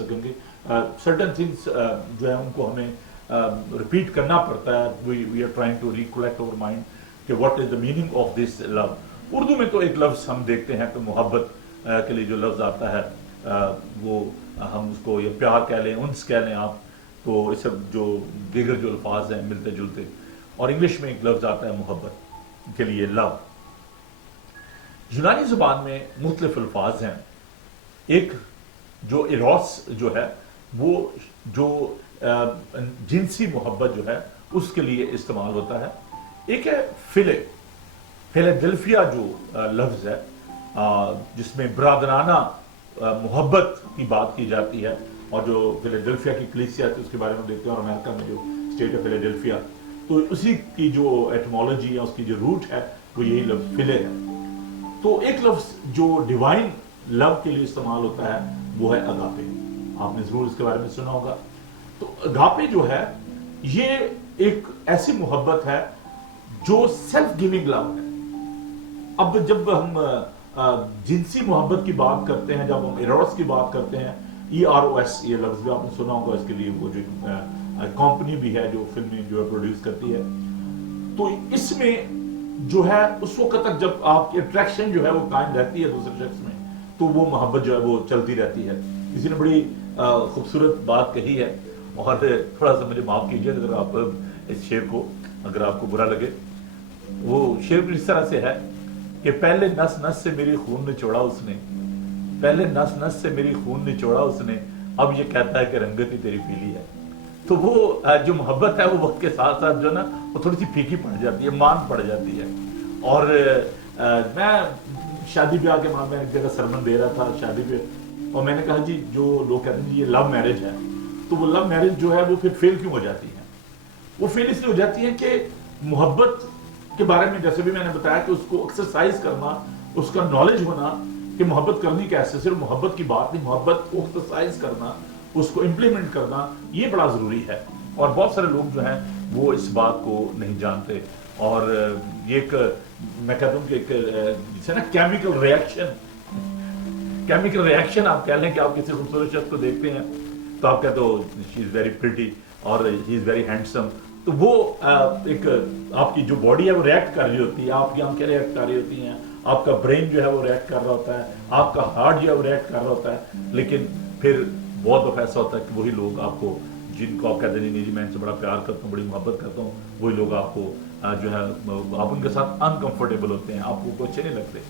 सकेंगे। Certain things जो है उनको हमें रिपीट करना पड़ता है। We are trying to recollect our mind कि what is the meaning of this love. Urdu में तो एक लफ्ज़ हम देखते हैं कि मोहब्बत के लिए जो लफ्ज़ आता है वो हम उसको ये प्यार कह लें, उन्स कह लें आप, तो इस सब जो दीगर जो अल्फाज हैं मिलते जुलते, और इंग्लिश में एक लफ्ज़ आता है मोहब्बत के लिए लव। यूनानी ज़ुबान में मुख्तलिफ अल्फाज हैं। एक जो इरोस जो है वो जो जिनसी मोहब्बत जो है उसके लिए इस्तेमाल होता है। एक है फिलाडेल्फिया जो लफ्ज़ है जिसमें बरादराना मोहब्बत की बात की जाती है, और जो फिलाडेल्फिया की कलीसिया थी उसके बारे में देखते हैं, और अमेरिका में जो स्टेट है फिलाडेल्फिया, तो उसी की जो एटमोलॉजी है उसकी जो रूट है वो यही लफ्ज़ फिले है। तो एक लफ्ज़ जो डिवाइन लव के लिए इस्तेमाल होता है वो है अगापे। आपने ज़रूर इसके बारे में सुना होगा। तो अगापे जो है ये एक ऐसी मोहब्बत है जो सेल्फ गिविंग लव है। अब जब हम जिनसी मोहब्बत की बात करते हैं, जब हम इरोस की बात करते हैं, EROS ये लफ्ज़ भी आपने सुना होगा, इसके लिए वो जो कंपनी भी है जो फिल्में जो है प्रोड्यूस करती है, तो इसमें जो है उस वक्त तक जब आपकी अट्रैक्शन जो है वो कायम रहती है दूसरे शख्स में, तो वो मोहब्बत जो है वो चलती रहती है। किसी ने बड़ी खूबसूरत बात कही है, और थोड़ा सा मुझे माफ़ कीजिए अगर आप इस शेर को, अगर आपको बुरा लगे। वो शेर इस तरह से है कि पहले नस नस से मेरी खून निचोड़ा उसने, पहले नस नस से मेरी खून निचोड़ा उसने, अब ये कहता है कि रंगत ही तेरी पीली है। तो वो जो मोहब्बत है वो वक्त के साथ साथ जो ना वो थोड़ी सी फीकी पड़ जाती है, मान पड़ जाती है। और मैं शादी ब्याह के मामले में एक जगह सरमन दे रहा था शादी पे, और मैंने कहा जी जो लोग कहते हैं ये लव मैरिज है, तो वो लव मैरिज जो है वो फिर फेल क्यों हो जाती है? वो फेल इसलिए हो जाती है कि मोहब्बत के बारे में, जैसे भी मैंने बताया कि उसको एक्सरसाइज करना, उसका नॉलेज होना कि मोहब्बत करनी कैसे, सिर्फ मोहब्बत की बात नहीं, मोहब्बत को एक्सरसाइज करना, उसको इम्प्लीमेंट करना, ये बड़ा ज़रूरी है। और बहुत सारे लोग जो हैं वो इस बात को नहीं जानते। और ये एक मैं कहता हूँ कि एक जैसे ना केमिकल रिएक्शन आप कह लें कि आप किसी खूबसूरत शख्स को देखते हैं तो आप कहते हो शी इज़ वेरी प्रिटी और ही इज़ वेरी हैंडसम, तो वो एक आपकी जो बॉडी है वो रिएक्ट कर रही होती है, आपकी आंखें रिएक्ट कर रही होती हैं, आपका ब्रेन जो है वो रिएक्ट कर रहा होता है, आपका हार्ट जो है वो रिएक्ट कर रहा होता है। लेकिन फिर बहुत दफ़ा ऐसा होता है कि वही लोग आपको, जिनको आप कहते हैं नहीं जी मैं इनसे बड़ा प्यार करता हूँ, बड़ी मोहब्बत करता हूँ, वही लोग आपको जो है आप उनके साथ अनकंफर्टेबल होते हैं, आपको अच्छे नहीं लगते।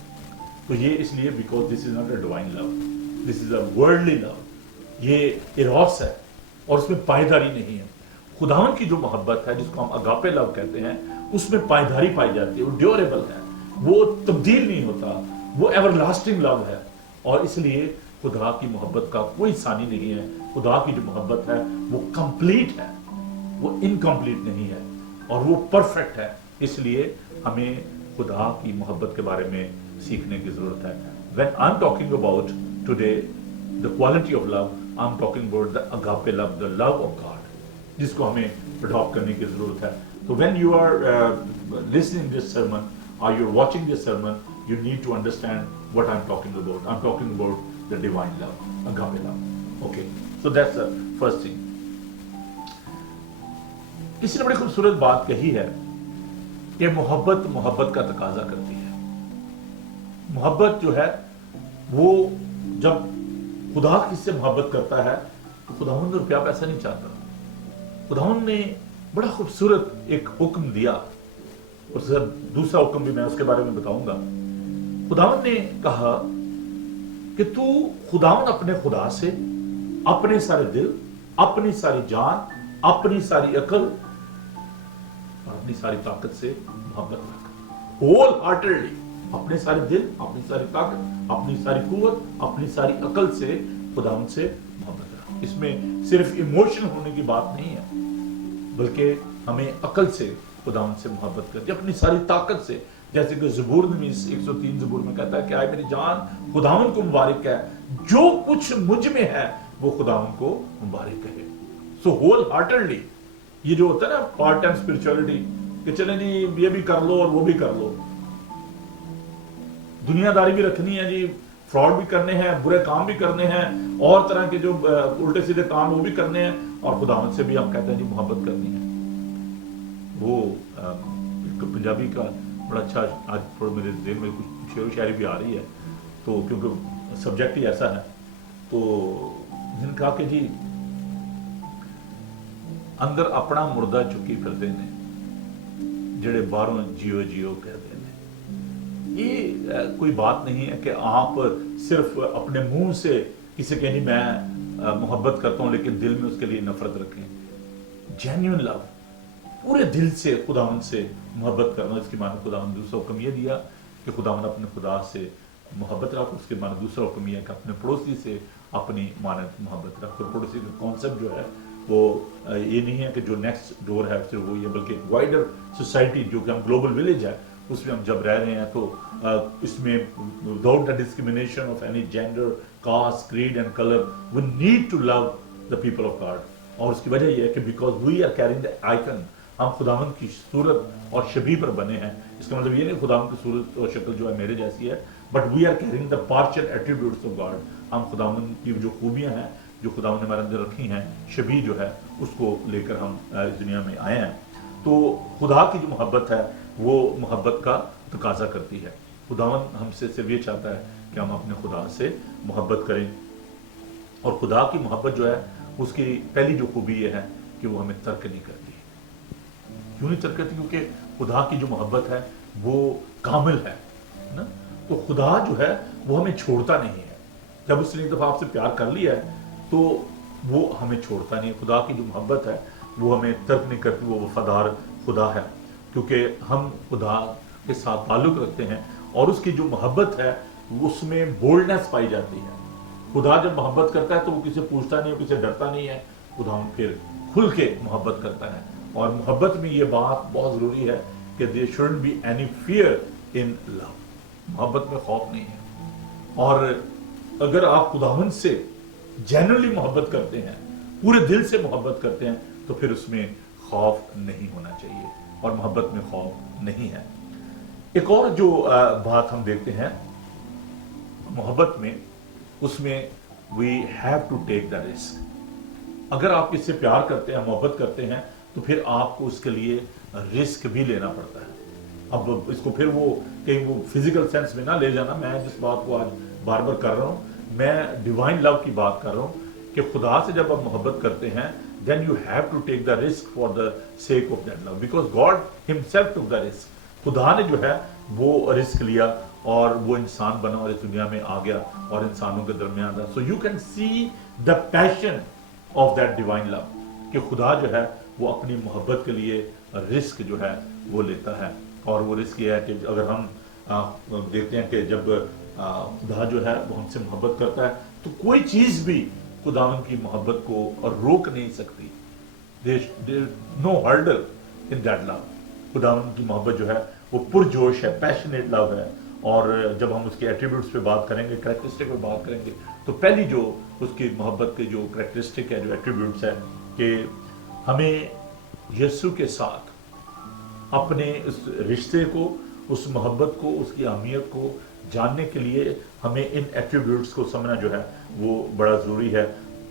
तो ये इसलिए because this is not a divine love, this is a worldly love. ये इरोस है और उसमें पायदारी नहीं है। खुदावन की जो मोहब्बत है जिसको हम अगापे लव कहते हैं, उसमें पायदारी पाई जाती है, वो ड्यूरेबल है, वो तब्दील नहीं होता, वो एवरलास्टिंग लव है। और इसलिए खुदा की मोहब्बत का कोई सानी नहीं है। खुदा की जो मोहब्बत है वो कंप्लीट है, वो इनकम्प्लीट नहीं है, और वो परफेक्ट है। इसलिए हमें खुदा की मोहब्बत के बारे में सीखने की जरूरत है। When I'm talking about today the quality of love, I'm talking about the agape love, the love of God, जिसको हमें अडॉप्ट करने की जरूरत है। तो when you are listening this sermon or you're watching this sermon, you need to understand what I'm talking about. I'm talking about the divine love, agape love. Okay, so that's the first thing. किसी ने बड़ी खूबसूरत बात कही है कि मोहब्बत का तकाजा करती है। मोहब्बत जो है वो जब खुदा किससे मोहब्बत करता है तो खुदावंद रुपया पैसा नहीं चाहता। खुदावंद ने बड़ा खूबसूरत एक हुक्म दिया, और दूसरा हुक्म भी मैं उसके बारे में बताऊंगा। खुदावंद ने कहा कि तू खुदावंद अपने खुदा से अपने सारे दिल, अपनी सारी जान, अपनी सारी अकल और अपनी सारी ताकत से मोहब्बत रख। होल हार्टेडली, अपने सारे दिल, अपनी सारी ताकत, अपनी सारी कुव्वत, अपनी सारी अकल से खुदावंद से मोहब्बत रख। इसमें सिर्फ इमोशन होने की बात नहीं है, बल्कि हमें अकल से खुदावंद से मोहब्बत करती है, अपनी सारी ताकत से। जैसे कि ज़बूर में 103 ज़बूर में कहता है कि आए मेरी जान खुदावंद को मुबारक है, जो कुछ मुझ में है वो खुदावंद को मुबारक कहे। सो होल हार्टेडली, ये जो होता है ना पार्ट टाइम स्पिरिचुअलिटी कि चले जी ये भी कर लो और वो भी कर लो, दुनियादारी भी रखनी है जी, फ्रॉड भी करने हैं, बुरे काम भी करने हैं, और तरह के जो उल्टे सीधे काम वो भी करने हैं, और खुदावंद से भी हम कहते हैं जी मोहब्बत करनी है। वो एक पंजाबी का बड़ा अच्छा, आज थोड़ा मेरे दिल में कुछ शेर व शायरी भी आ रही है, तो क्योंकि सब्जेक्ट ही ऐसा है, तो जिन्होंने कहा कि जी अंदर अपना मुर्दा चुकी फिरते ने जेड़े बाहरों जियो जियो कहते हैं। ये कोई बात नहीं है कि आप सिर्फ अपने मुंह से किसी के नहीं मैं मोहब्बत करता हूं लेकिन दिल में उसके लिए नफरत रखें। जेन्युइन लव, पूरे दिल से खुदावंद से मोहब्बत करना, इसकी माने खुदावंद दूसरा हुक्म ये दिया कि खुदावंद अपने खुदा से मोहब्बत रखो, उसके माने दूसरा हुक्म यह है कि अपने पड़ोसी से अपनी माने मोहब्बत रखो। पड़ोसी का कॉन्सेप्ट जो है वो ये नहीं है कि जो नेक्स्ट डोर है सिर्फ वो ये, बल्कि वाइडर सोसाइटी जो कि हम ग्लोबल विलेज है उसमें हम जब रह रहे हैं तो इसमें without the discrimination of any gender, caste, creed and colour we need to love the people of God. और उसकी वजह यह है कि because we are carrying the icon, हम खुदावंद की सूरत और शबीह पर बने हैं। इसका मतलब ये नहीं खुदावंद की सूरत और शक्ल जो है मेरे जैसी है, but we are carrying the partial attributes of God. हम खुदावंद की जो खूबियां हैं जो खुदावंद ने हमारे अंदर रखी हैं, शबीह जो है उसको लेकर हम इस दुनिया में आए हैं। तो खुदा की जो मोहब्बत है वो मोहब्बत का तकाजा करती है। खुदावंद हमसे सिर्फ ये चाहता है कि हम अपने खुदा से मोहब्बत करें, और खुदा की मोहब्बत जो है उसकी पहली जो खूबी ये है कि वो हमें तर्क नहीं करती। क्यों नहीं तर्क करती? क्योंकि खुदा की जो मोहब्बत है वो कामिल है ना। तो खुदा जो है वो हमें छोड़ता नहीं है। जब उसने एक दफ़ा आपसे प्यार कर लिया है तो वो हमें छोड़ता नहीं है। खुदा की जो मोहब्बत है वो हमें तर्क नहीं करती, वो वफादार खुदा है, क्योंकि हम खुदा के साथ ताल्लुक़ रखते हैं और उसकी जो मोहब्बत है उसमें बोल्डनेस पाई जाती है। खुदा जब मोहब्बत करता है तो वो किसी पूछता नहीं है, किसी डरता नहीं है। खुदा हम फिर खुल के मोहब्बत करता है, और मोहब्बत में ये बात बहुत ज़रूरी है कि there shouldn't be any fear in love. मोहब्बत में खौफ नहीं है। और अगर आप खुदावंद से जेन्युइनली मोहब्बत करते हैं, पूरे दिल से मोहब्बत करते हैं, तो फिर उसमें खौफ नहीं होना चाहिए, और मोहब्बत में खौफ नहीं है। एक और जो बात हम देखते हैं मोहब्बत में, उसमें we have to take the risk. अगर आप इससे प्यार करते हैं, मोहब्बत करते हैं, तो फिर आपको उसके लिए रिस्क भी लेना पड़ता है। अब इसको फिर वो कहीं वो फिजिकल सेंस में ना ले जाना। मैं जिस बात को आज बार बार कर रहा हूँ, मैं डिवाइन लव की बात कर रहा हूँ कि खुदा से जब आप मोहब्बत करते हैं, then you have to take the risk for the sake of that love, because God himself took the risk. खुदा ने जो है वो रिस्क लिया और वो इंसान बना और इस दुनिया में आ गया और इंसानों के दरमियान रहा। So you can see the passion of that divine love, कि खुदा जो है वो अपनी मोहब्बत के लिए रिस्क जो है वो लेता है। और वो रिस्क ये है कि अगर हम देखते हैं कि जब खुदा जो है वो हमसे मोहब्बत करता है तो कोई चीज़ भी खुदावंद की मोहब्बत को रोक नहीं सकती। There no hurdle in that love. खुदावंद की मोहब्बत जो है वो पुरजोश है, पैशनेट लव है। और जब हम उसके एट्रीब्यूट्स पे बात करेंगे, करैक्टरिस्टिक पे बात करेंगे, तो पहली जो उसकी मोहब्बत के जो करैक्टरिस्टिक है, जो एट्रीब्यूट्स है, कि हमें यीशु के साथ अपने उस रिश्ते को, उस मोहब्बत को, उसकी अहमियत को जानने के लिए हमें इन एट्रीब्यूट्स को समझना जो है वो बड़ा ज़रूरी है।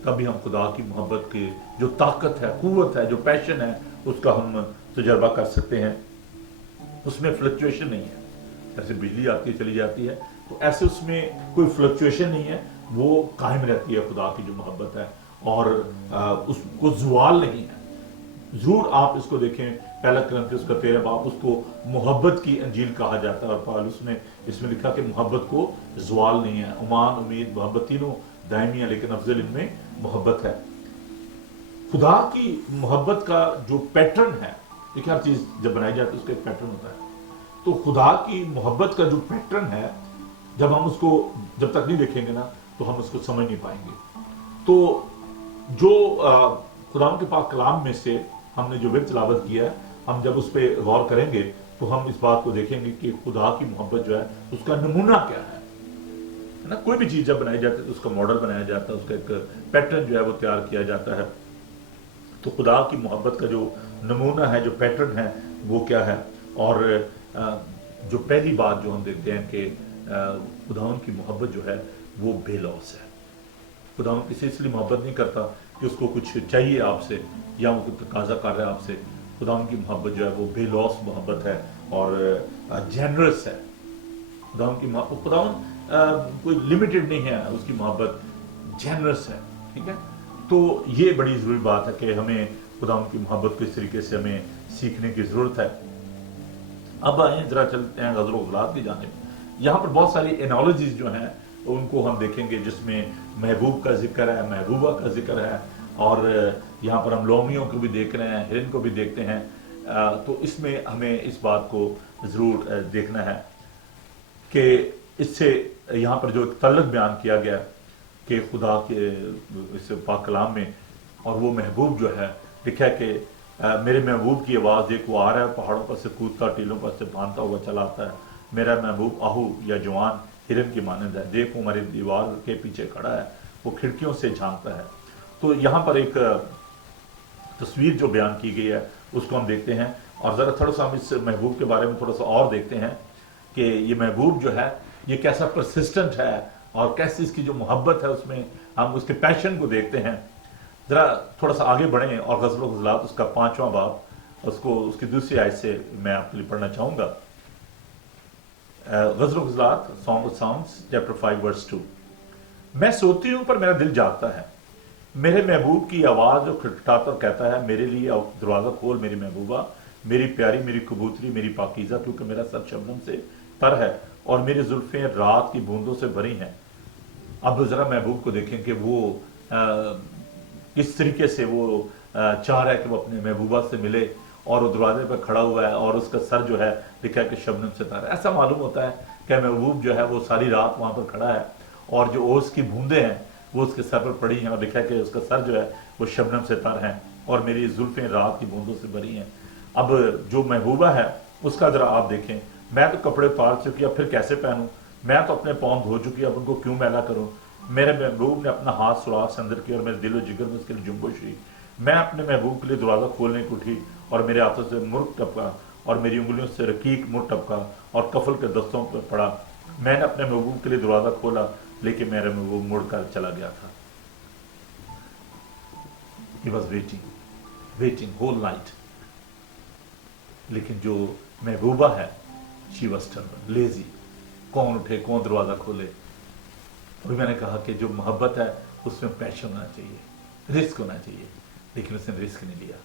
तभी हम खुदा की मोहब्बत की जो ताकत है, कुव्वत है, जो पैशन है, उसका हम तजर्बा कर सकते हैं। उसमें फ्लक्चुएशन नहीं है। जैसे बिजली आती है चली जाती है, तो ऐसे उसमें कोई फ्लक्चुएशन नहीं है, वो कायम रहती है खुदा की जो मोहब्बत है, और उसको ज़वाल नहीं है। ज़रूर आप इसको देखें, पहला कुरिन्थियों का 13 बाब, उसको मोहब्बत की अंजील कहा जाता है, और पौलुस ने इसमें लिखा कि मोहब्बत को ज़वाल नहीं है। उमान, उम्मीद, मोहब्बत तीनों दायमी है, लेकिन अफजल इनमें मोहब्बत है। खुदा की मोहब्बत का जो पैटर्न है, देखिए हर चीज़ जब बनाई जाती है उसका एक पैटर्न होता है। तो खुदा की मोहब्बत का जो पैटर्न है, जब हम उसको जब तक नहीं देखेंगे ना, तो हम उसको समझ नहीं पाएंगे। तो जो खुदा के पाक कलाम में से हमने जो विद तिलावत किया है, हम जब उस पर गौर करेंगे तो हम इस बात को देखेंगे कि खुदा की मोहब्बत जो है उसका नमूना क्या है ना। कोई भी चीज़ जब बनाई जाती है तो उसका मॉडल बनाया जाता है, उसका एक पैटर्न जो है वो तैयार किया जाता है। तो खुदा की मोहब्बत का जो नमूना है, जो पैटर्न है, वो क्या है। और जो पहली बात जो हम देखते हैं कि खुदावन की मोहब्बत जो है वो बेलौस है। खुदावन किसी इसलिए मोहब्बत नहीं करता कि उसको कुछ चाहिए आपसे या वो कुछ तकाजा कर रहा है आपसे। खुदावन की मोहब्बत जो है वो बेलौस मोहब्बत है और जेनरस है। खुदावन कोई लिमिटेड नहीं है, उसकी मोहब्बत जेनरस है। ठीक है, तो ये बड़ी ज़रूरी बात है कि हमें खुदावन की मोहब्बत को इस तरीके से हमें सीखने की ज़रूरत है। अब आए जरा चलते हैं ग़ज़ल व ग़ुलात की जानिब। यहाँ पर बहुत सारी एनालॉजीज जो हैं उनको हम देखेंगे, जिसमें महबूब का जिक्र है, महबूबा का जिक्र है, और यहाँ पर हम लोमियों को भी देख रहे हैं, हिरन को भी देखते हैं। तो इसमें हमें इस बात को ज़रूर देखना है कि इससे यहाँ पर जो एक तल्लक बयान किया गया कि खुदा के इस पाक कलाम में, और वो महबूब जो है लिखा है कि मेरे महबूब की आवाज़ एक वो आ रहा है, पहाड़ों पर से कूदता, टीलों पर से भानता हुआ चला आता है। मेरा महबूब आहू या जवान हिरन की मानंद है, देखो हमारी दीवार के पीछे खड़ा है, वो खिड़कियों से झांकता है। तो यहाँ पर एक तस्वीर जो बयान की गई है उसको हम देखते हैं, और ज़रा थोड़ा सा हम इस महबूब के बारे में थोड़ा सा और देखते हैं कि ये महबूब जो है ये कैसा परसिस्टेंट है और कैसी इसकी जो मोहब्बत है उसमें हम उसके पैशन को देखते हैं। ज़रा थोड़ा सा आगे बढ़ें और ग़ज़ल व ग़ुलात उसका 5वां बाब, उसको उसकी दूसरी आयत से मैं आपके लिए पढ़ना चाहूँगा। ग़ज़ल व ग़ुलात, song of songs chapter 5 verse 2। मैं सोती हूँ पर मेरा दिल जागता है, मेरे महबूब की आवाज़ जो खटखटाता और कहता है, मेरे लिए दरवाज़ा खोल मेरी महबूबा, मेरी प्यारी, मेरी कबूतरी, मेरी पाकीज़ा, क्योंकि मेरा सर शबनम से तर है और मेरी जुल्फ़ें रात की बूंदों से भरी हैं। अब ज़रा महबूब को देखें कि वो किस तरीके से वो चाह रहा है कि वो अपने महबूबा से मिले, और वो दरवाजे पर खड़ा हुआ है और उसका सर जो है लिखा है कि शबनम से तर है। ऐसा मालूम होता है कि महबूब जो है वो सारी रात वहाँ पर खड़ा है और जो ओस की बूंदें हैं वो उसके सर पर पड़ी हैं, और लिखा है कि उसका सर जो है वो शबनम से तर है और मेरी जुल्फ़ें रात की बूंदों से भरी हैं। अब जो महबूबा है उसका ज़रा आप देखें, मैं तो कपड़े पार चुकी, अब फिर कैसे पहनूं, मैं तो अपने पाँव धो चुकी, अब उनको क्यों मैला करूं। मेरे महबूब ने अपना हाथ सुराख से अंदर किया और मेरे दिलो जिगर में उसके लिए जुम्बश हुई। मैं अपने महबूब के लिए दरवाज़ा खोलने को उठी और मेरे हाथों से मुर्ग टपका और मेरी उंगलियों से रकीक मुर्ग टपका और कफल के दस्तों पर पड़ा। मैंने अपने महबूब के लिए दरवाज़ा खोला, लेकिन मेरा महबूब मुड़ कर चला गया था। He was waiting whole night। लेकिन जो महबूबा है शी वॉज स्टबर्न, लेजी, कौन उठे कौन दरवाज़ा खोले। और मैंने कहा कि जो मोहब्बत है उसमें पैशन होना चाहिए, रिस्क होना चाहिए, लेकिन उसने रिस्क नहीं लिया।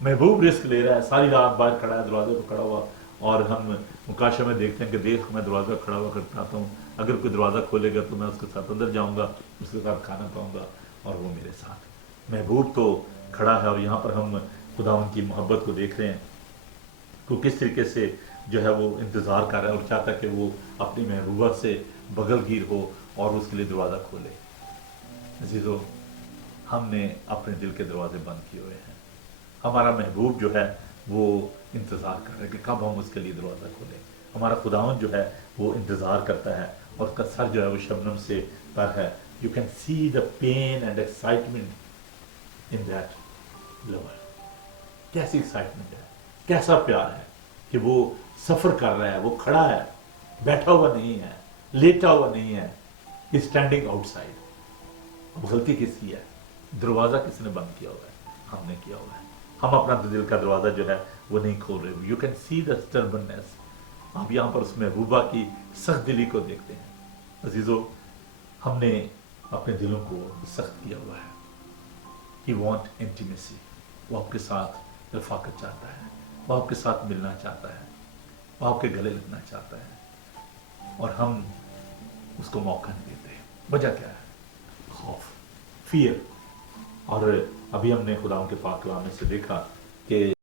महबूब रिस्क ले रहा है, सारी रात बाहर खड़ा है, दरवाजे पर खड़ा हुआ, और हम मुकाशा में देखते हैं कि देख मैं दरवाज़ा खड़ा हुआ करता हूँ, अगर कोई दरवाज़ा खोलेगा तो मैं उसके साथ अंदर जाऊँगा, उसके साथ खाना खाऊँगा और वो मेरे साथ। महबूब तो खड़ा है, और यहाँ पर हम खुदावन की मोहब्बत को देख रहे हैं तो किस तरीके से जो है वो इंतज़ार कर रहा है और चाहता है कि वो अपनी महबूबा से बगलगीर हो और उसके लिए दरवाज़ा खोले। अजीज़ों, हमने अपने दिल के दरवाजे बंद किए हुए हैं। हमारा महबूब जो है वो इंतज़ार कर रहा है कि कब हम उसके लिए दरवाज़ा खोलें। हमारा खुदावन जो है वो इंतज़ार करता है, और उसका सर जो है वो शबनम से तर है। You can see the pain and excitement in that lover. कैसी एक्साइटमेंट है, कैसा प्यार है कि वो सफ़र कर रहा है, वो खड़ा है, बैठा हुआ नहीं है, लेटा हुआ नहीं है, स्टैंडिंग आउटसाइड। अब गलती किसकी है? दरवाज़ा किसने बंद किया हुआ है? हमने किया हुआ है। हम अपना दिल का दरवाज़ा जो है वो नहीं खोल रहे। You can see the stubbornness. आप यहाँ पर उस महबूबा की सख्त दिली को देखते हैं। अजीज़ों, हमने अपने दिलों को सख्त किया हुआ है। ही वॉन्ट इंटीमेसी। वो आपके साथ रफ़ाकत चाहता है, वो आपके साथ मिलना चाहता है, वो आपके गले लगना चाहता है, और हम उसको मौका नहीं देते। वजह क्या है? खौफ, फियर। और अभी हमने खुदा के पाक कलाम में से देखा कि